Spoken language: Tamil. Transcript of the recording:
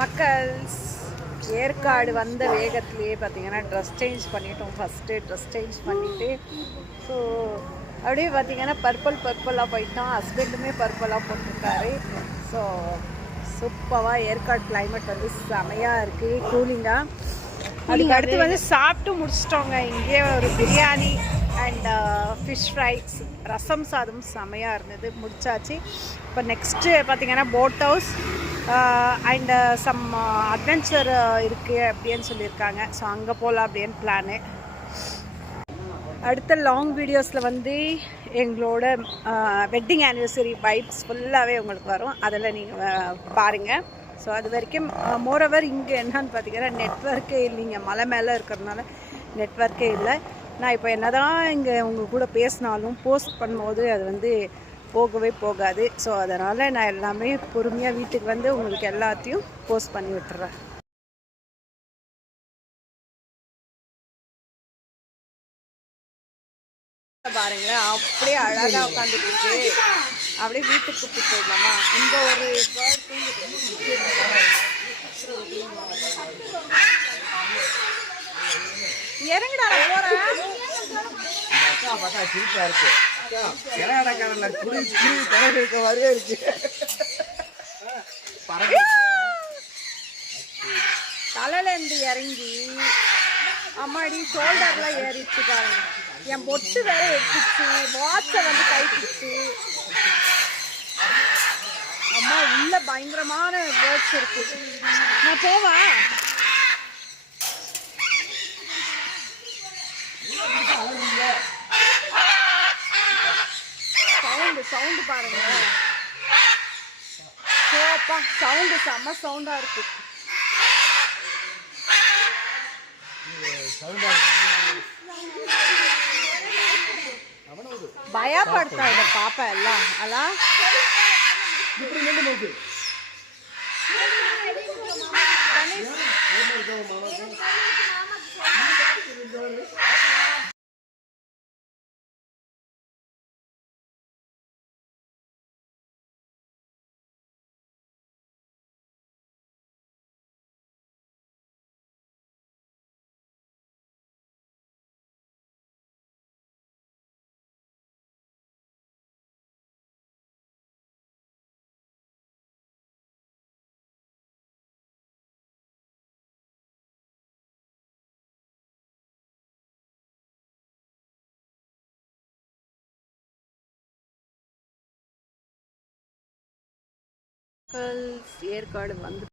மக்கள் ஏற்காடு வந்த வேகத்திலேயே பார்த்தீங்கன்னா ட்ரெஸ் சேஞ்ச் பண்ணிட்டோம். ஃபஸ்ட்டு ட்ரெஸ் சேஞ்ச் பண்ணிவிட்டு ஸோ அப்படியே பார்த்தீங்கன்னா பர்பிளாக போயிட்டோம். ஹஸ்பண்டுமே பர்பிளாக போட்டிருக்காரு. ஸோ சூப்பராக ஏற்காடு கிளைமேட் வந்து செமையாக இருக்குது, கூலிங்காக. அதுக்கு அடுத்து வந்து சாப்பிட்டு முடிச்சிட்டோங்க. இங்கே ஒரு பிரியாணி அண்ட் ஃபிஷ் ஃப்ரைஸ், ரசம் சாதம் செமையாக இருந்தது, முடிச்சாச்சு. இப்போ நெக்ஸ்ட்டு பார்த்தீங்கன்னா boat house and some adventure இருக்குது அப்படின்னு சொல்லியிருக்காங்க. ஸோ அங்கே போகலாம் அப்படின்னு பிளானு. அடுத்த லாங் வீடியோஸில் வந்து எங்களோட வெட்டிங் ஆனிவர்சரி வைப்ஸ் ஃபுல்லாகவே உங்களுக்கு வரும், அதில் நீங்கள் பாருங்கள். ஸோ அது வரைக்கும் மோரோவர் இங்கே என்னன்னு பார்த்தீங்கன்னா நெட்ஒர்க்கே இல்லைங்க. மலை மேலே இருக்கிறதுனால நெட்ஒர்க்கே இல்லை. நான் இப்போ என்ன தான் இங்கே உங்கள் கூட பேசினாலும் போஸ்ட் பண்ணும்போது அது வந்து போகவே போகாது. ஸோ அதனால் நான் எல்லாமே பொறுமையாக வீட்டுக்கு வந்து உங்களுக்கு எல்லாத்தையும் போஸ்ட் பண்ணி விட்டுறேன். பாருங்களேன், அப்படியே அழகாக உட்காந்துட்டு அப்படியே வீட்டுக்கு கூப்பிட்டு போயிடலாமா? இந்த ஒரு இறங்கிடா போகிறேன். தலையில இருந்து இறங்கி அம்மாடி ஷோல்டர்லாம் ஏறிச்சு பாருங்க. என் பொட்டு வேற எடுத்துச்சு, வாட்சை வந்து கைப்பிச்சு. அம்மா உள்ள பயங்கரமான பேர்ட்ஸ் இருக்கு. நான் போவா சவுண்டு பாருங்க. சோப்பா சவுண்டு செம்ம சவுண்டா இருக்கு. பயப்படுத்தா இத பாப்பா எல்லாம் அல்ல. ஏற்காடு வந்து